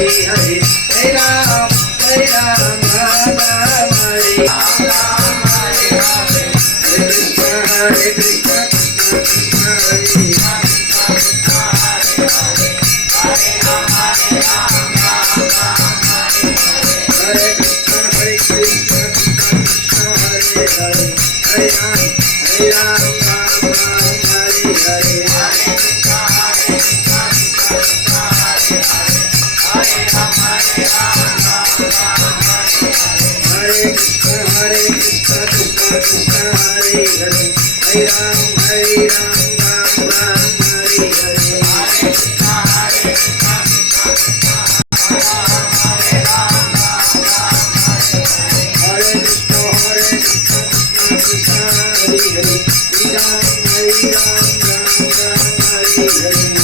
Hare Hare Ram Ram Hare Hare Krishna Krishna Krishna Krishna Hare Hare Krishna Krishna Krishna Hare Hare Hare Ram Ram Hare Hare Hare Krishna Krishna Krishna Hare Hare Hare Ram Ram Hare Hare Hare Krishna Krishna Krishna Hare Hare Hare Ram Ram Hare Hare